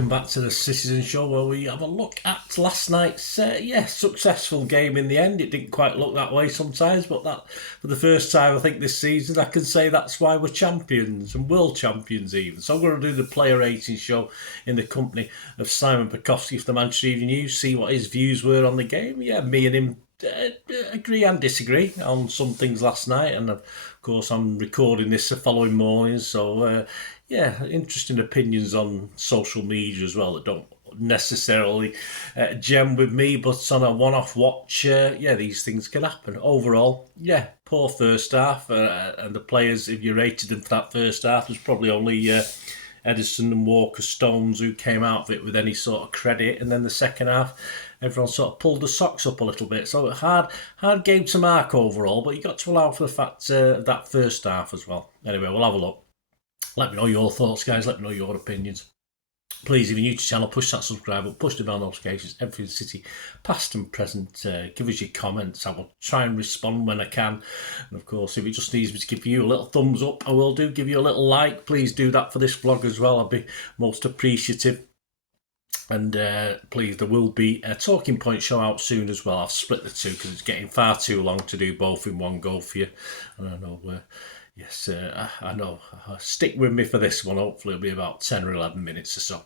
welcome back to the Citizen Show, where we have a look at last night's successful game in the end. It didn't quite look that way sometimes, but that for the first time I think this season I can say that's why we're champions and world champions even. So I'm going to do the player rating show in the company of Simon Bajkowski for the Manchester Evening News, see what his views were on the game. Yeah, me and him agree and disagree on some things last night, and of course I'm recording this the following morning, so interesting opinions on social media as well that don't necessarily gem with me, but on a one-off watch, these things can happen. Overall, poor first half, and the players, if you rated them for that first half, there's probably only Edison and Walker Stones who came out of it with any sort of credit, and then the second half everyone sort of pulled the socks up a little bit. So hard game to mark overall, but you got to allow for the fact that first half as well. Anyway, we'll have a look. Let me know your thoughts, guys. Let me know your opinions. Please, if you're new to the channel, push that subscribe button, push the bell notifications, everything City, past and present. Give us your comments. I will try and respond when I can. And of course, if it just needs me to give you a little thumbs up, I will do. Give you a little like. Please do that for this vlog as well. I'll be most appreciative. And please, there will be a talking point show out soon as well. I've split the two because it's getting far too long to do both in one go for you. And I know, I know. Stick with me for this one. Hopefully it'll be about 10 or 11 minutes or so.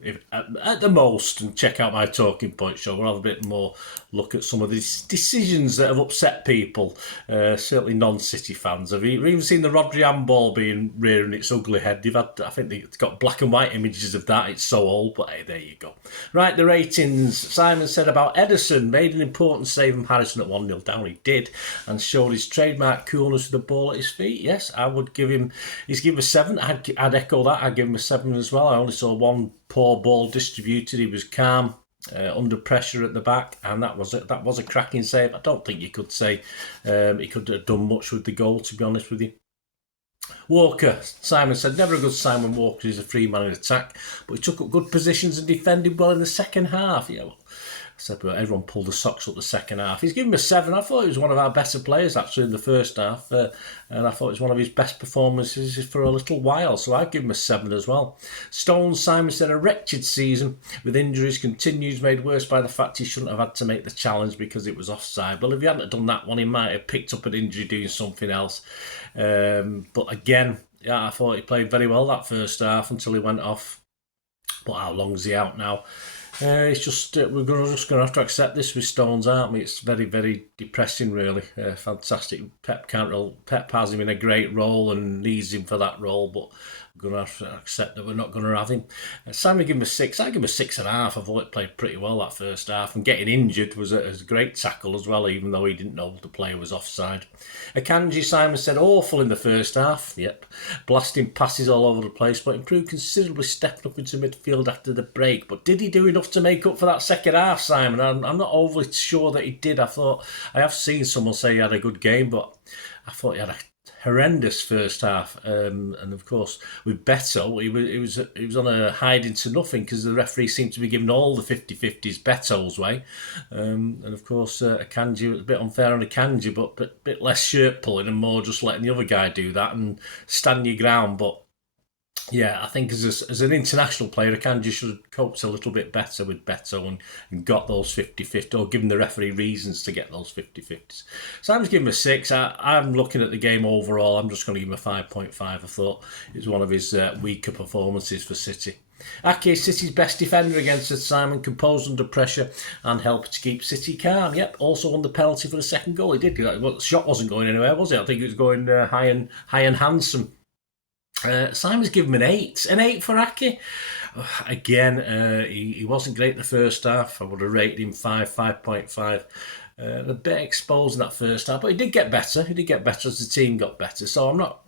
If, at the most, and check out my talking point show. We'll have a bit more look at some of these decisions that have upset people, certainly non-City fans. Have you even seen the Rodri handball being rearing its ugly head? I think it's got black and white images of that. It's so old, but hey, there you go. Right, the ratings. Simon said about Edison, made an important save from Harrison at 1-0 down. He did, and showed his trademark coolness with the ball at his feet. Yes, I would give him, he's given a 7. I'd echo that. I'd give him a 7 as well. I only saw one poor ball distributed. He was calm, under pressure at the back, and that was a cracking save. I don't think you could say he could have done much with the goal, to be honest with you. Walker, Simon said, never a good sign when Walker is a free man in attack, but he took up good positions and defended well in the second half. Yeah, well, I said, but everyone pulled the socks up the second half. He's given him a 7. I thought he was one of our better players actually in the first half, and I thought it was one of his best performances for a little while, so I'd give him a 7 as well. Stones, Simon said, a wretched season with injuries continues, made worse by the fact he shouldn't have had to make the challenge because it was offside. Well, if he hadn't done that one, he might have picked up an injury doing something else. But again, I thought he played very well that first half until he went off. But how long's he out now? It's just we're just going to have to accept this with Stones, aren't we? It's very, very depressing, really. Fantastic. Pep has him in a great role and needs him for that role, but we're going to have to accept that we're not going to have him. Simon gave him a 6. I give him a 6.5. I thought it played pretty well that first half, and getting injured was a great tackle as well, even though he didn't know the player was offside. Akanji, Simon said, awful in the first half. Yep, blasting passes all over the place, but improved considerably, stepping up into midfield after the break. But did he do enough to make up for that second half, Simon? I'm not overly sure that he did. I have seen someone say he had a good game, but I thought he had a horrendous first half, and of course with Beto, he was on a hiding to nothing because the referee seemed to be giving all the 50-50s Beto's way, and of course Akanji was a bit unfair on Akanji, but a bit less shirt pulling and more just letting the other guy do that and stand your ground. But yeah, I think as an international player, Akanji should have coped a little bit better with Beto and got those 50-50, or given the referee reasons to get those 50-50s. So I'm just giving him a 6. I'm looking at the game overall. I'm just going to give him a 5.5. I thought it was one of his weaker performances for City. Ake, City's best defender against Simon, composed under pressure and helped to keep City calm. Yep, also won the penalty for the second goal. He did. Well, the shot wasn't going anywhere, was it? I think it was going high and handsome. Simon's given him an 8. An 8 for Ake. Again, he wasn't great the first half. I would have rated him 5.5. A bit exposed in that first half, but he did get better. He did get better as the team got better. So I'm not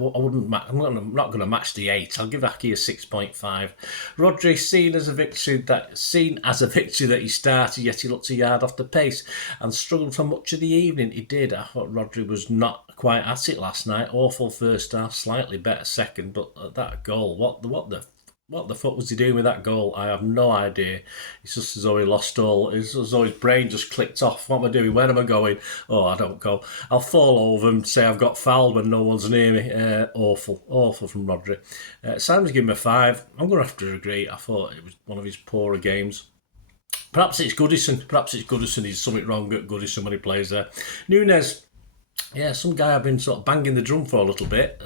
going to match the 8. I'll give Ake a 6.5. Rodri, seen as a victory that he started, yet he looked a yard off the pace and struggled for much of the evening. He did. I thought Rodri was not quite at it last night. Awful first half, slightly better second, but that goal, what the what the fuck was he doing with that goal? I have no idea. It's just as though he lost all. It's as though his brain just clicked off. What am I doing? Where am I going? Oh, I don't go. I'll fall over and say I've got fouled when no one's near me. Awful from Rodri. Simon's giving him a 5. I'm going to have to agree. I thought it was one of his poorer games. Perhaps it's Goodison. He's something wrong at Goodison when he plays there. Nunes. Yeah, some guy I've been sort of banging the drum for a little bit.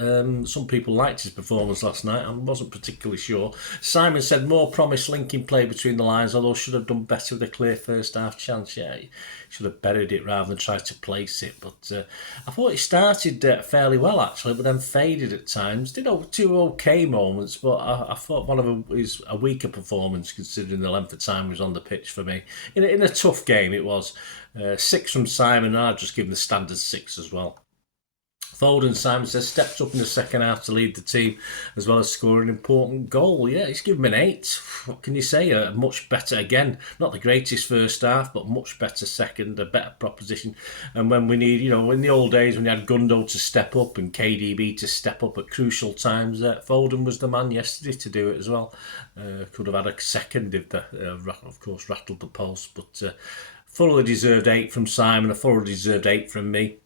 Some people liked his performance last night. I wasn't particularly sure. Simon said more promise linking play between the lines, although should have done better with a clear first half chance. Yeah, he should have buried it rather than tried to place it. But I thought he started fairly well actually, but then faded at times. Did 2 okay moments, but I thought one of them was a weaker performance considering the length of time he was on the pitch for me. In a tough game it was. 6 from Simon, and I'd just give him the standard 6 as well. Foden, Simon says, stepped up in the second half to lead the team as well as score an important goal. Yeah, he's given him an 8. What can you say? A much better, again, not the greatest first half, but much better second, a better proposition. And when we need, in the old days when you had Gundo to step up and KDB to step up at crucial times, Foden was the man yesterday to do it as well. Could have had a second if the, of course, rattled the post, but thoroughly deserved 8 from Simon, a thoroughly deserved 8 from me.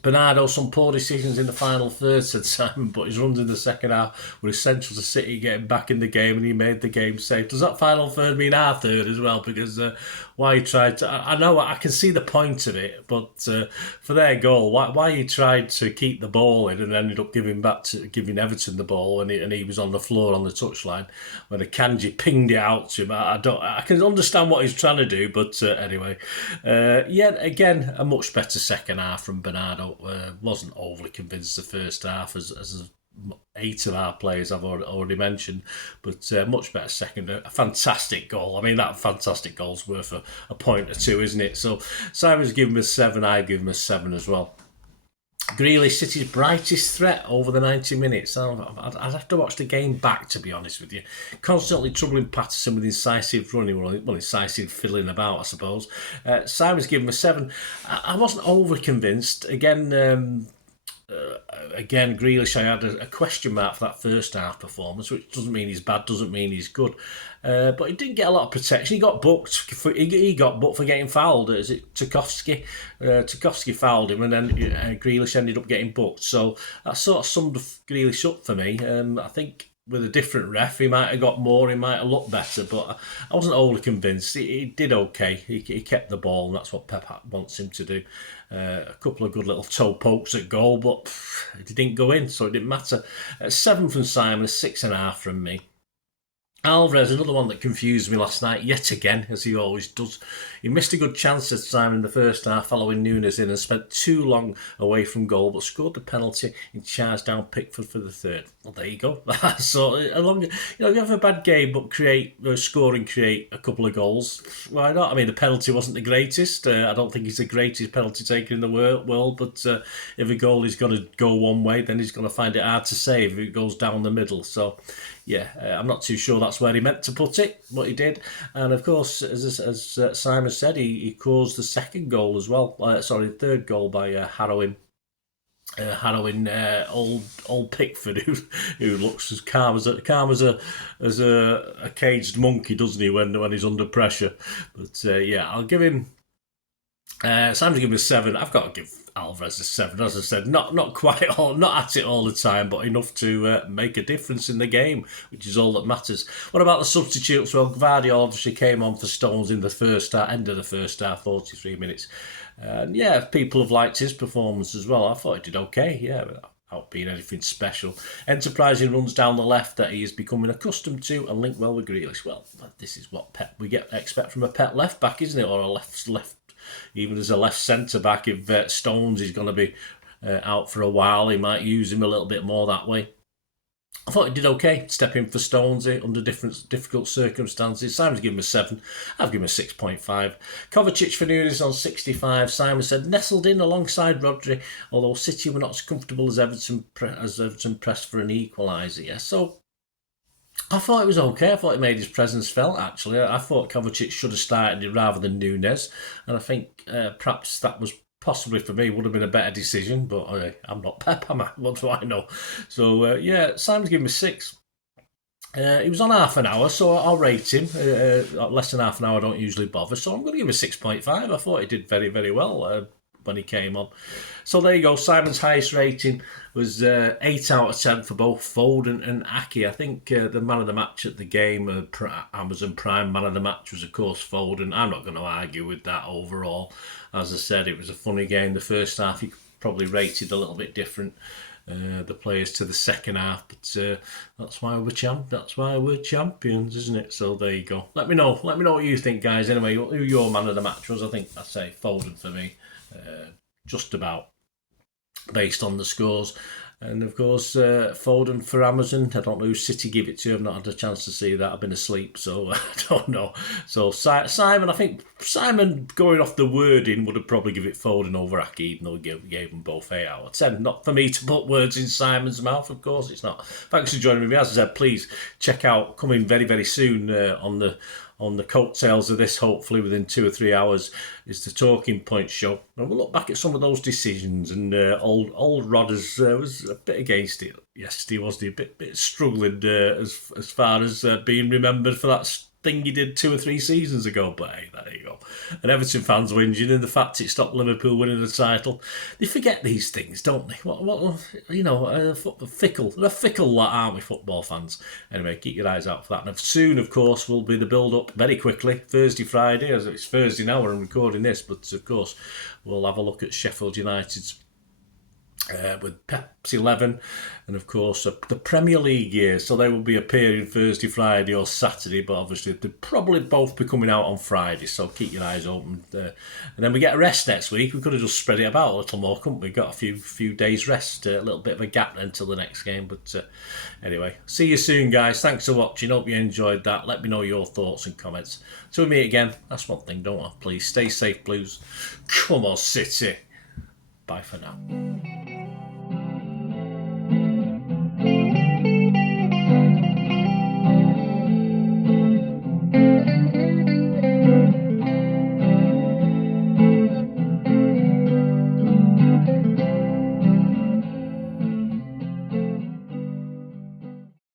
Bernardo, some poor decisions in the final third, said Simon, but his runs in the second half were essential to City getting back in the game and he made the game safe. Does that final third mean our third as well? Because why he tried to... I know, I can see the point of it, but for their goal, why he tried to keep the ball in and ended up giving Everton the ball and he was on the floor on the touchline when Akanji pinged it out to him. I can understand what he's trying to do, but anyway. Yeah, again, a much better second half from Bernardo. Wasn't overly convinced the first half as 8 of our players I've already mentioned, but much better second. A fantastic goal. I mean, that fantastic goal's worth a point or 2, isn't it? So Simon's given him a 7, I give him a 7 as well. Grealish, City's brightest threat over the 90 minutes. I'd have to watch the game back, to be honest with you. Constantly troubling Patterson with incisive running, well, incisive fiddling about, I suppose. Simon's given him a 7. I wasn't overly convinced. Again, Grealish, I had a question mark for that first half performance, which doesn't mean he's bad, doesn't mean he's good. But he didn't get a lot of protection. He got booked. He got booked for getting fouled. Is it Bajkowski? Bajkowski fouled him, and then Grealish ended up getting booked. So that sort of summed Grealish up for me. I think with a different ref, he might have got more, he might have looked better, but I wasn't overly convinced. He did okay. He kept the ball, and that's what Pep wants him to do. A couple of good little toe pokes at goal, but it didn't go in, so it didn't matter. 7 from Simon, a 6.5 from me. Alvarez, another one that confused me last night, yet again, as he always does. He missed a good chance at Simon in the first half, following Nunes in, and spent too long away from goal, but scored the penalty and charged down Pickford for the third. Well, there you go. So, if you have a bad game, but score and create a couple of goals, why not? I mean, the penalty wasn't the greatest. I don't think he's the greatest penalty taker in the world, but if a goal is going to go one way, then he's going to find it hard to save if it goes down the middle. So, yeah, I'm not too sure that's where he meant to put it, but he did. And of course, as Simon said, he caused the second goal as well. Third goal by harrowing old Pickford, who looks as calm as a caged monkey, doesn't he, when he's under pressure? But I'll give him. Simon's giving me a 7. I've got to give Alvarez a 7, as I said. Not at it all the time, but enough to make a difference in the game, which is all that matters. What about the substitutes? Well, Gvardiol obviously came on for Stones in the first half, end of the first half, 43 minutes. And people have liked his performance as well. I thought he did okay, without being anything special. Enterprising runs down the left that he is becoming accustomed to and linked well with Grealish. Well, this is what we expect from a Pep left back, isn't it? Or a left. Even as a left centre back, if Stones is going to be out for a while, he might use him a little bit more that way. I thought he did okay, stepping for Stones under difficult circumstances. Simon's given him a 7. I've given him a 6.5. Kovacic for Nunes on 65. Simon said, nestled in alongside Rodri, although City were not as comfortable as Everton pressed for an equaliser. Yeah, so I thought it was okay. I thought he made his presence felt, actually. I thought Kovacic should have started it rather than Nunes. And I think perhaps that was possibly, for me, would have been a better decision. But I'm not Pep, am I? What do I know? So, Simon's giving me 6. He was on half an hour, so I'll rate him. Less than half an hour, I don't usually bother, so I'm going to give him a 6.5. I thought he did very, very well when he came on. So there you go. Simon's highest rating was 8 out of 10 for both Foden and Aki. I think the man of the match at the game, Amazon Prime man of the match, was of course Foden. I'm not going to argue with that overall. As I said, it was a funny game. The first half he probably rated a little bit different. The players to the second half, but that's why we're champions, isn't it? So there you go. Let me know what you think, guys. Anyway, who your man of the match was? I say Foden for me, just about based on the scores. And of course, Foden for Amazon. I don't know who City give it to. I've not had a chance to see that. I've been asleep, so I don't know. So Simon, I think Simon, going off the wording, would have probably give it Foden over Aki, even though he gave them both 8 out of 10. Not for me to put words in Simon's mouth, of course it's not. Thanks for joining me. As I said, please check out, coming very, very soon on the coattails of this, hopefully within 2 or 3 hours, is the Talking Point show. And we'll look back at some of those decisions. And old Rodders was a bit against it yesterday, wasn't he? A bit struggling as far as being remembered for that thing he did 2 or 3 seasons ago. But hey, there you go. And Everton fans whinging, and the fact it stopped Liverpool winning the title. They forget these things, don't they? Fickle. They're a fickle lot, aren't we, football fans? Anyway, keep your eyes out for that. And soon, of course, will be the build-up very quickly. Thursday, Friday, as it's Thursday now, we're recording this, but of course, we'll have a look at Sheffield United's with Pep's 11, and of course the Premier League year, so they will be appearing Thursday, Friday or Saturday, but obviously they'll probably both be coming out on Friday, so keep your eyes open. And then we get a rest next week. We could have just spread it about a little more, couldn't we? Got a few days rest, a little bit of a gap then until the next game, but anyway, see you soon, guys. Thanks for watching. Hope you enjoyed that. Let me know your thoughts and comments. Till we meet again, that's one thing, don't I? Please stay safe, Blues. Come on, City. Bye for now.